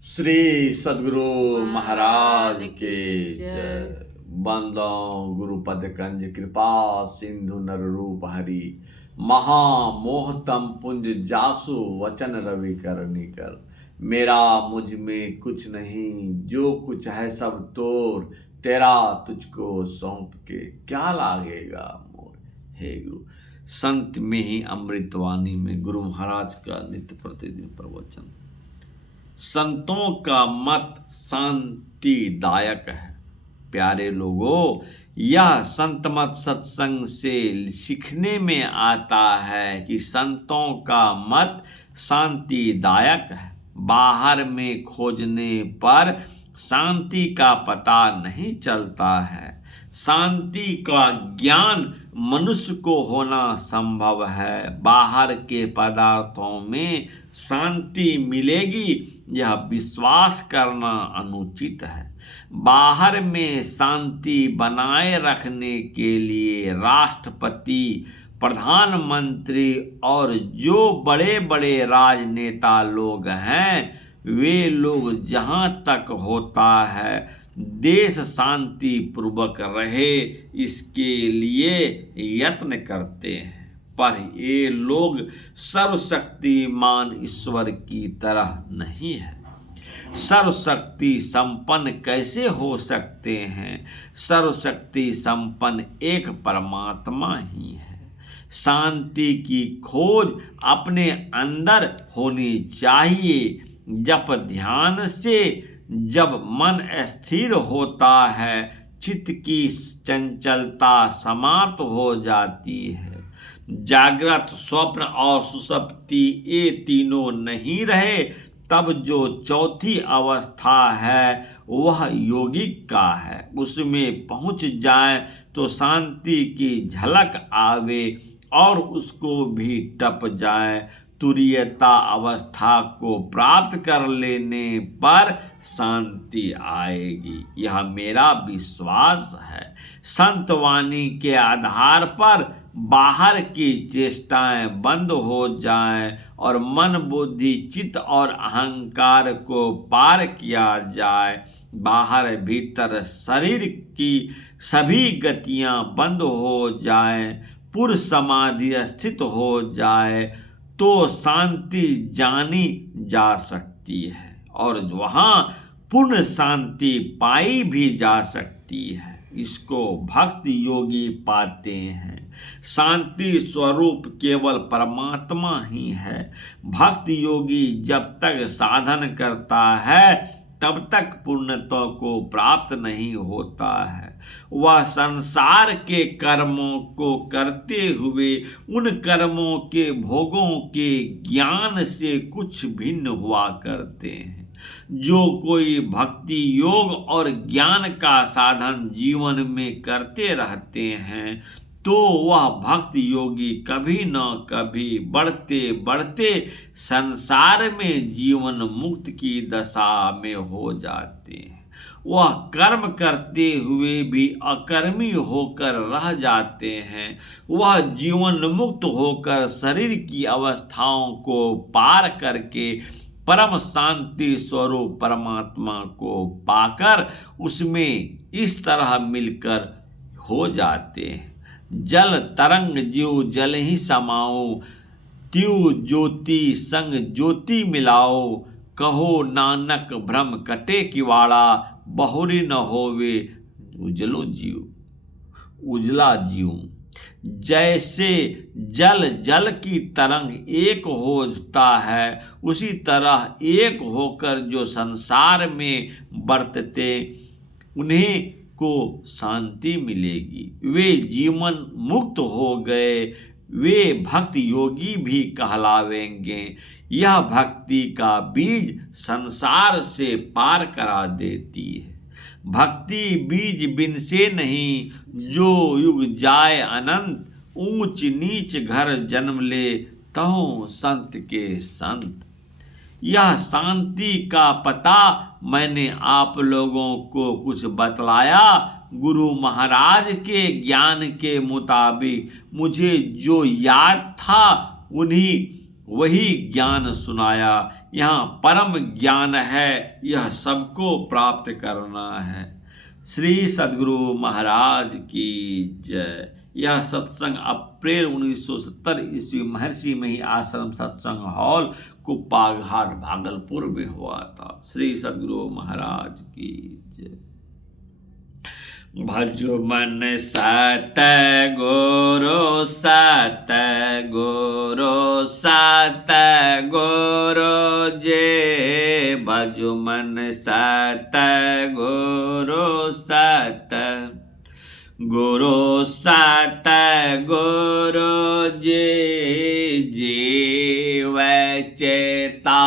श्री सद्गुरु महाराज के जय। बंदो गुरुपद कंज कृपा सिंधु नर रूप हरि महामोहतम पुंज जासु वचन रवि करनी कर। मेरा मुझ में कुछ नहीं, जो कुछ है सब तोर, तेरा तुझको सौंप के क्या लागेगा मोर। हे गुरु, संत में ही अमृतवाणी में गुरु महाराज का नित्य प्रतिदिन प्रवचन। संतों का मत शांतिदायक है। प्यारे लोगों, यह संत मत सत्संग से सीखने में आता है कि संतों का मत शांतिदायक है। बाहर में खोजने पर शांति का पता नहीं चलता है। शांति का ज्ञान मनुष्य को होना संभव है। बाहर के पदार्थों में शांति मिलेगी, यह विश्वास करना अनुचित है। बाहर में शांति बनाए रखने के लिए राष्ट्रपति, प्रधानमंत्री और जो बड़े बड़े राजनेता लोग हैं, वे लोग जहां तक होता है देश शांति पूर्वक रहे, इसके लिए यत्न करते हैं। पर ये लोग सर्वशक्तिमान ईश्वर की तरह नहीं है। सर्वशक्ति संपन्न कैसे हो सकते हैं? सर्वशक्ति संपन्न एक परमात्मा ही है। शांति की खोज अपने अंदर होनी चाहिए। जप ध्यान से जब मन स्थिर होता है, चित्त की चंचलता समाप्त हो जाती है। जागृत, स्वप्न और सुषुप्ति ये तीनों नहीं रहे, तब जो चौथी अवस्था है वह योगिक का है। उसमें पहुंच जाए तो शांति की झलक आवे और उसको भी टप जाए। तुरीयता अवस्था को प्राप्त कर लेने पर शांति आएगी, यह मेरा विश्वास है। संतवाणी के आधार पर बाहर की चेष्टाएं बंद हो जाएं और मन, बुद्धि, चित्त और अहंकार को पार किया जाए। बाहर भीतर शरीर की सभी गतियां बंद हो जाएं, पूर्ण समाधि स्थित हो जाए तो शांति जानी जा सकती है और वहाँ पूर्ण शांति पाई भी जा सकती है। इसको भक्त योगी पाते हैं। शांति स्वरूप केवल परमात्मा ही है। भक्त योगी जब तक साधन करता है तब तक पूर्णता को प्राप्त नहीं होता है। वह संसार के कर्मों को करते हुए उन कर्मों के भोगों के ज्ञान से कुछ भिन्न हुआ करते हैं। जो कोई भक्ति योग और ज्ञान का साधन जीवन में करते रहते हैं तो वह भक्त योगी कभी न कभी बढ़ते बढ़ते संसार में जीवन मुक्त की दशा में हो जाते हैं। वह कर्म करते हुए भी अकर्मी होकर रह जाते हैं। वह जीवन मुक्त होकर शरीर की अवस्थाओं को पार करके परम शांति स्वरूप परमात्मा को पाकर उसमें इस तरह मिलकर हो जाते हैं। जल तरंग ज्यों जल ही समाओ, त्यों ज्योति संग ज्योति मिलाओ। कहो नानक भ्रम कटे किवाड़ा, बहुरी न होवे उजलो जीव उजला जीव। जैसे जल जल की तरंग एक होता है, उसी तरह एक होकर जो संसार में बरतते उन्हें को शांति मिलेगी। वे जीवन मुक्त हो गए, वे भक्त योगी भी कहलावेंगे। यह भक्ति का बीज संसार से पार करा देती है। भक्ति बीज बिन से नहीं, जो युग जाए अनंत। ऊंच नीच घर जन्म ले, तहों संत के संत। यह शांति का पता मैंने आप लोगों को कुछ बतलाया। गुरु महाराज के ज्ञान के मुताबिक मुझे जो याद था उन्हीं वही ज्ञान सुनाया। यहाँ परम ज्ञान है, यह सबको प्राप्त करना है। श्री सद्गुरु महाराज की जय। यह सत्संग अप्रैल 1970 ईस्वी महर्षि मही आश्रम सत्संग हॉल, कुप्पा घाट, भागलपुर में हुआ था। श्री सद्गुरु महाराज की जय। भजो मन सत गुरु सत गुरु सत गुरु जे। भजो मन सत गुरु सत गुरु सत गुरु जे। जीव चेता